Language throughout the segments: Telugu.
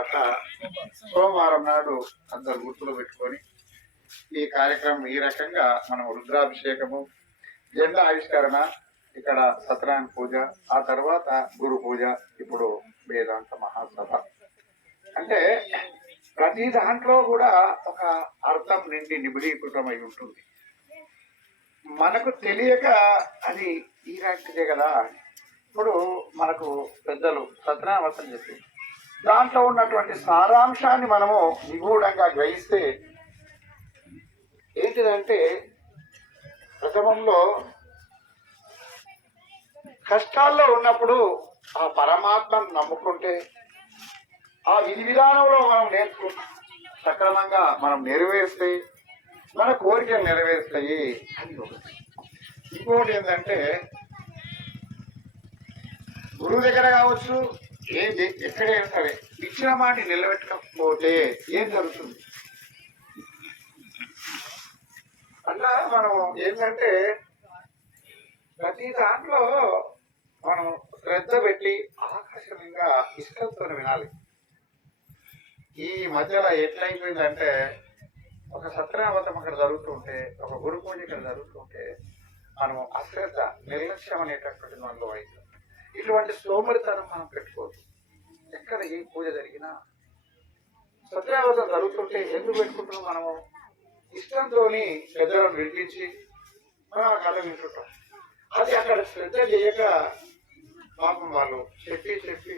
తర్వాత సోమవారం నాడు అందరు గుర్తులు పెట్టుకొని ఈ కార్యక్రమం ఈ రకంగా మనం రుద్రాభిషేకము జెండా ఆవిష్కరణ ఇక్కడ సత్యనారాయణ పూజ ఆ తర్వాత గురు పూజ ఇప్పుడు వేదాంత మహాసభ. అంటే ప్రతి దాంట్లో కూడా ఒక అర్థం నిండి నిబిడీకృతమై ఉంటుంది. మనకు తెలియక అది ఈ లాంటిదే కదా. ఇప్పుడు మనకు పెద్దలు సత్యనామతం చెప్పి దాంట్లో ఉన్నటువంటి సారాంశాన్ని మనము నిగూఢంగా గ్రహిస్తే ఏంటిదంటే ప్రథమంలో కష్టాల్లో ఉన్నప్పుడు ఆ పరమాత్మను నమ్ముకుంటే ఆ విధి విధానంలో మనం నేర్చుకు సక్రమంగా మనం నెరవేరిస్తే మన కోరికలు నెరవేరుస్తాయి అని ఇంకోటి ఏంటంటే గురువు దగ్గర కావచ్చు ఏ ఎక్కడైనా సరే ఇచ్చిన మాట నిలబెట్టకపోతే ఏం జరుగుతుంది? అట్లా మనం ఏంటంటే ప్రతి దాంట్లో మనం శ్రద్ధ పెట్టి ఆకర్షణీయంగా ఇష్టంతో వినాలి. ఈ మధ్యలో ఎట్లయిపోయిందంటే ఒక సత్యనావతం అక్కడ జరుగుతుంటే ఒక గురు పూజ ఇక్కడ జరుగుతుంటే మనం అశ్రద్ధ నిర్లక్ష్యం అనేటటువంటి మనలో అవుతుంది ఇటువంటి సోమరితనం మనం పెట్టుకోవచ్చు ఎక్కడ ఏ పూజ జరిగినా సత్యనామతం జరుగుతుంటే ఎందుకు పెట్టుకుంటున్నాం మనము? ఇష్టంతో పెద్దలను విడిపించి మనం ఆ కథ వింటుంటాం. అది అక్కడ శ్రద్ధ చేయక పాపం వాళ్ళు చెప్పి చెప్పి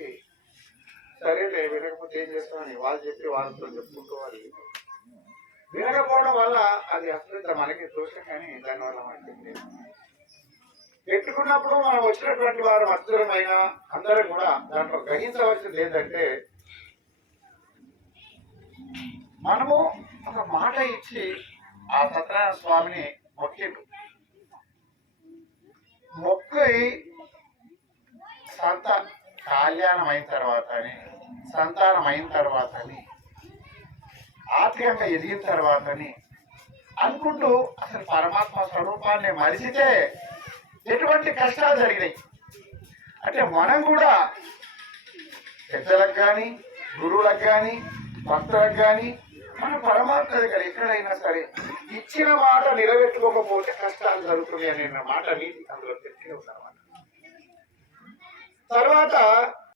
సరేలే వినకపోతే ఏం చేస్తామని వాళ్ళు చెప్పి వాళ్ళతో చెప్పుకుంటూ వాళ్ళు వినకపోవడం వల్ల అది అశ్రద్ధ మనకి దోషం కానీ దానివల్ల మనకి పెట్టుకున్నప్పుడు మనం వచ్చినటువంటి వారు అద్భుతమైన అందరం కూడా దాంట్లో గ్రహించవలసింది ఏంటంటే మనము ఒక మాట ఇచ్చి ఆ సత్యనారాయణ స్వామిని మొక్కిండు మొక్కి సంత కళ్యాణం అయిన తర్వాత అని సంతానం అయిన తర్వాత అని ఆర్థికంగా ఎదిగిన తర్వాత అని అనుకుంటూ అసలు పరమాత్మ స్వరూపాన్ని మరిచితే ఎటువంటి కష్టాలు జరిగినాయి? అంటే మనం కూడా పెద్దలకు కానీ గురువులకు కానీ భక్తులకు కానీ మన పరమాత్మ దగ్గర ఎక్కడైనా సరే ఇచ్చిన మాట నిలబెట్టుకోకపోతే కష్టాలు జరుగుతున్నాయి అనే మాట నీతి అందులో పెట్టి ఉందన్నమాట. తర్వాత